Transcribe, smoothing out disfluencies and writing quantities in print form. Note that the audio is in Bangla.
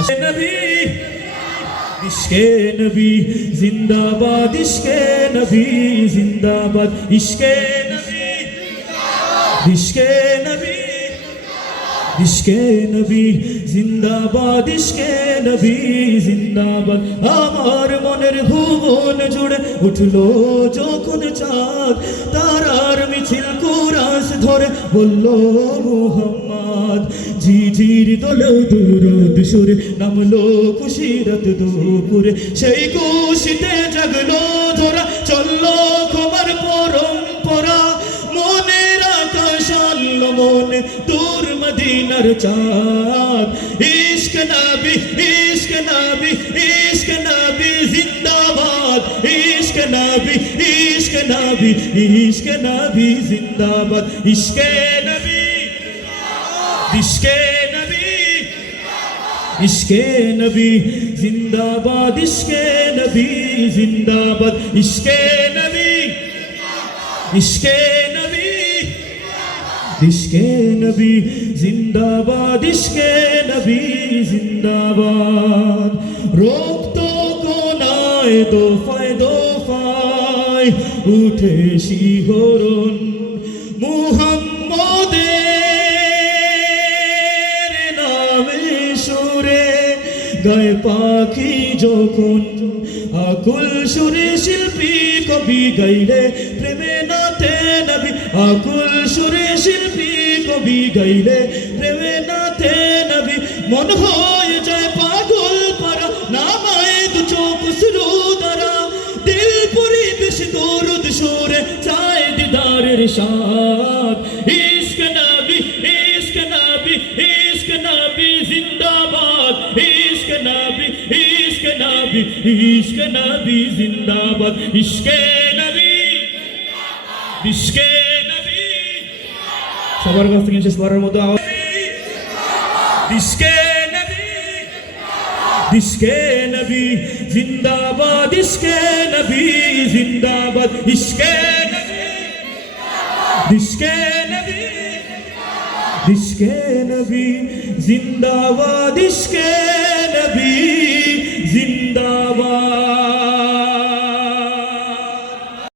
नबी इश्के नबी जिंदाबाद इश्के नबी जिंदाबाद इश्के नबी इश्के नबी इश्के नबी जिंदाबाद इश्के नबी जिंदाबाद आमार मनेर भुवन जुड़े उठलो যখন চাঁদ তারার মিছিল কুরাস ধরে বলল মুহাম্মদ ঝিঝির দোলে দুরুদ সুরে নামলো খুশিরত দুপুরে সেই খুশিতে জাগলো ধরা চললো ক্ষমার পরম্পরা মনের আকাশ আলো মনে দূর মদিনার চাঁদ ইশক নবী ইশক নবী ইশক নবী জিন্দাবাদ ইশক নবী ইশক নবী ইশক নবী জিন্দাবাদ ইশকে নবী ইশকে নবী ইশকে নবী জিন্দাবাদ ইশকে নবী জিন্দাবাদ ইশকে নবী ইশকে নবী ইশকে নবী জিন্দাবাদ ইশকে নবী জিন্দাবাদ রক্ত কোনায় দোফায় দোফায় উঠে শিহরণ মুহাম্মদের নামে সুরে গায়ে পাখি যখন আকুল সুরে শিল্পী কবি গাইলে প্রেমে নাতে নবী আকুল সুরে শিল্পী কবি গাইলে প্রেমে নাতে নবী মন হয়ে যায় পাগল পারা নামায় দু চোখ শুরু দ্বারা দিল পরিবেশ দরুদ সুরে চায় দিদারের সাথ ইশক নবী ইশক নবী ইশক নবী জিন্দাবাদ ইশক নবী ইশক নবী ইশক নবী জিন্দাবাদ ইশকে নবী ইশকে নবী সবার কাছ থেকে শেষবারের মতো আওয়াজ ইশকে নবী ইশকে নবী জিন্দাবাদ ইশকে নবী জিন্দাবাদ ইশকে নবী ইশকে নবী ইশকে নবী জিন্দাবাদ ইশকে নবী জিন্দাবাদ